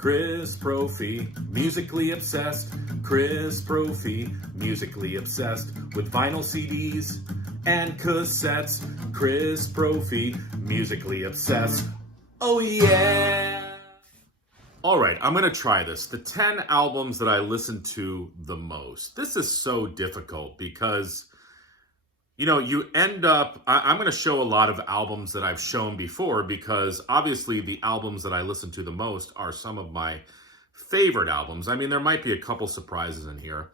Chris Brophy, musically obsessed. Chris Brophy, musically obsessed with vinyl CDs and cassettes. Chris Brophy, musically obsessed. Oh yeah! Alright, I'm gonna try this. The 10 albums that I listen to the most. This is so difficult because you end up, I'm going to show a lot of albums that I've shown before because obviously the albums that I listen to the most are some of my favorite albums. I mean, there might be a couple surprises in here.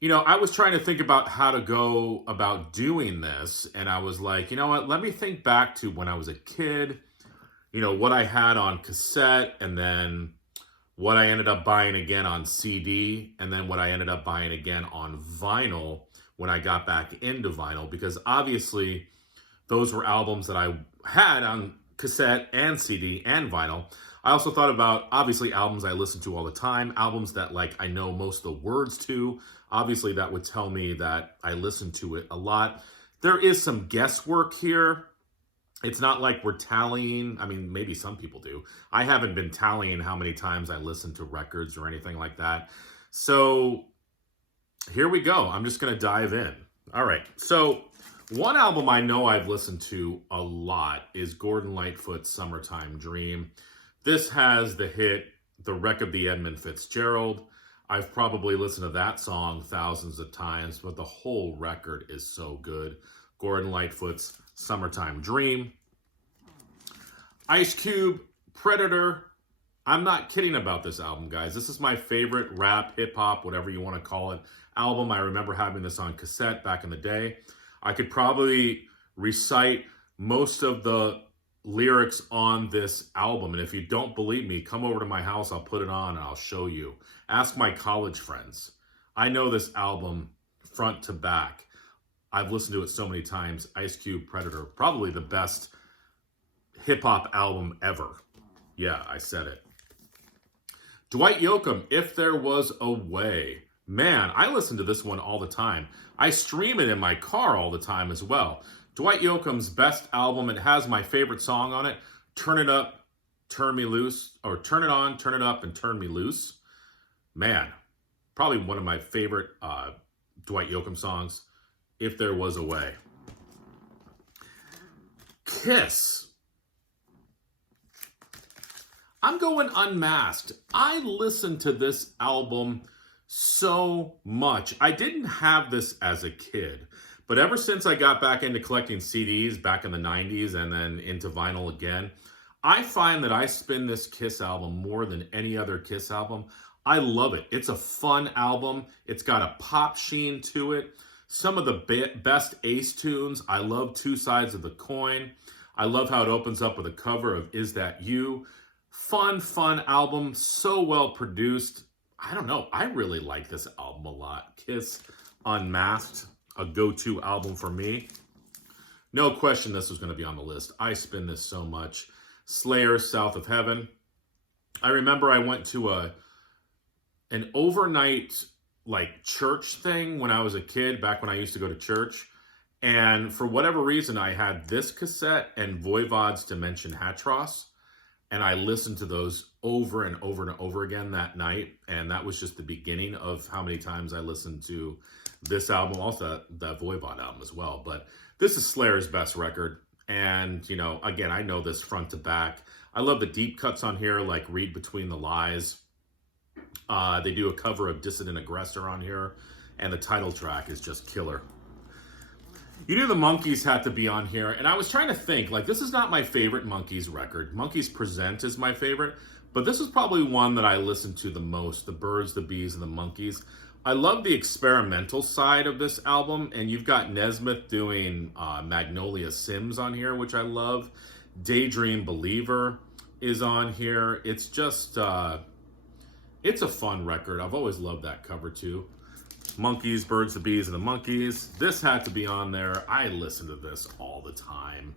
I was trying to think about how to go about doing this, and I was like, you know what, let me think back to when I was a kid, what I had on cassette, and then what I ended up buying again on CD, and then what I ended up buying again on vinyl when I got back into vinyl, because obviously those were albums that I had on cassette and CD and vinyl. I also thought about, obviously, albums I listen to all the time, albums that I know most of the words to. Obviously, that would tell me that I listen to it a lot. There is some guesswork here. It's not like we're tallying. I mean, maybe some people do. I haven't been tallying how many times I listen to records or anything like that. So here we go. I'm just going to dive in. All right. So one album I know I've listened to a lot is Gordon Lightfoot's Summertime Dream. This has the hit, The Wreck of the Edmund Fitzgerald. I've probably listened to that song thousands of times, but the whole record is so good. Gordon Lightfoot's Summertime Dream. Ice Cube, Predator. I'm not kidding about this album, guys. This is my favorite rap, hip-hop, whatever you want to call it, album. I remember having this on cassette back in the day. I could probably recite most of the lyrics on this album. And if you don't believe me, come over to my house. I'll put it on and I'll show you. Ask my college friends. I know this album front to back. I've listened to it so many times. Ice Cube, Predator, probably the best hip-hop album ever. Yeah, I said it. Dwight Yoakam, If There Was a Way. Man, I listen to this one all the time. I stream it in my car all the time as well. Dwight Yoakam's best album. It has my favorite song on it, Turn It Up, Turn Me Loose, or Turn It On, Turn It Up, and Turn Me Loose. Man, probably one of my favorite Dwight Yoakam songs, If There Was a Way. Kiss. I'm going Unmasked. I listened to this album so much. I didn't have this as a kid, but ever since I got back into collecting CDs back in the 90s and then into vinyl again, I find that I spin this Kiss album more than any other Kiss album. I love it. It's a fun album. It's got a pop sheen to it. Some of the best Ace tunes. I love Two Sides of the Coin. I love how it opens up with a cover of Is That You? Fun album. So well produced. I don't know. I really like this album a lot. Kiss Unmasked, a go-to album for me. No question this was going to be on the list. I spin this so much. Slayer, South of Heaven. I remember I went to an overnight church thing when I was a kid, back when I used to go to church. And for whatever reason, I had this cassette and Voivod's Dimension Hatros. And I listened to those over and over and over again that night. And that was just the beginning of how many times I listened to this album. Also, the Voivod album as well. But this is Slayer's best record. And, again, I know this front to back. I love the deep cuts on here, like Read Between the Lies. They do a cover of Dissident Aggressor on here. And the title track is just killer. You knew the Monkees had to be on here, and I was trying to think, this is not my favorite Monkees record. Monkees Present is my favorite, but this is probably one that I listen to the most, the Birds, the Bees, and the Monkees. I love the experimental side of this album, and you've got Nesmith doing Magnolia Sims on here, which I love. Daydream Believer is on here. It's just, it's a fun record. I've always loved that cover, too. Monkees, Birds, the Bees, and the Monkees. This had to be on there. I listen to this all the time.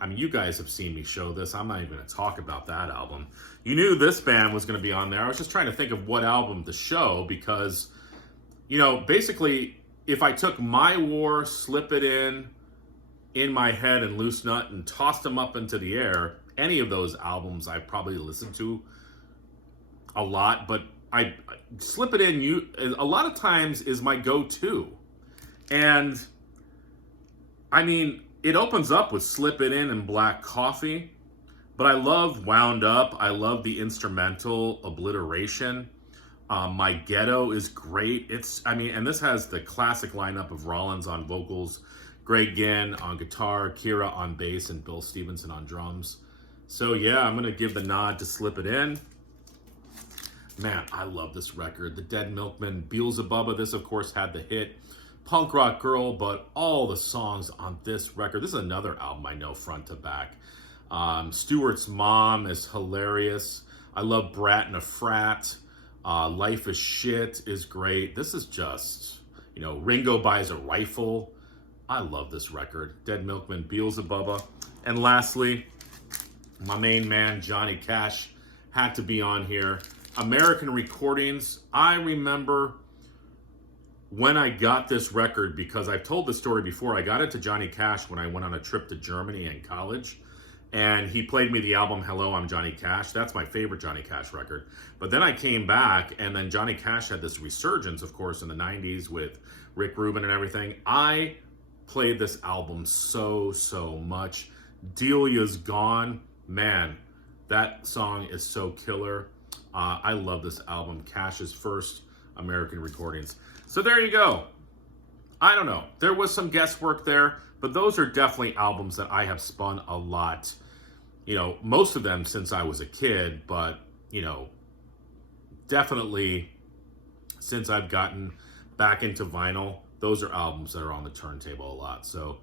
I mean, you guys have seen me show this. I'm not even going to talk about that album. You knew this band was going to be on there. I was just trying to think of what album to show because, basically, if I took My War, Slip It In My Head, and Loose Nut and tossed them up into the air, any of those albums I probably listened to a lot, but I Slip It In a lot of times is my go-to. And I mean, it opens up with Slip It In and Black Coffee, but I love Wound Up. I love the instrumental Obliteration. My Ghetto is great. And this has the classic lineup of Rollins on vocals, Greg Ginn on guitar, Kira on bass, and Bill Stevenson on drums. So yeah, I'm gonna give the nod to Slip It In. Man, I love this record. The Dead Milkmen, Beelzebubba, this of course had the hit Punk Rock Girl, but all the songs on this record, this is another album I know front to back. Stewart's Mom is hilarious. I love Brat and a Frat. Life is Shit is great. This is just, Ringo Buys a Rifle. I love this record. Dead Milkmen, Beelzebubba. And lastly, my main man, Johnny Cash, had to be on here. American Recordings. I remember when I got this record, because I've told the story before, I got it to Johnny Cash when I went on a trip to Germany in college. And he played me the album, Hello, I'm Johnny Cash. That's my favorite Johnny Cash record. But then I came back, and then Johnny Cash had this resurgence, of course, in the 90s with Rick Rubin and everything. I played this album so much. Delia's Gone. Man, that song is so killer. I love this album, Cash's first American Recordings. So there you go. I don't know. There was some guesswork there, but those are definitely albums that I have spun a lot. Most of them since I was a kid, but, definitely since I've gotten back into vinyl, those are albums that are on the turntable a lot. So,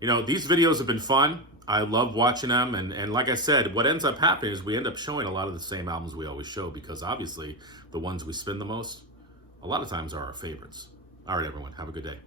these videos have been fun. I love watching them. And like I said, what ends up happening is we end up showing a lot of the same albums we always show, because obviously the ones we spin the most, a lot of times are our favorites. All right, everyone, have a good day.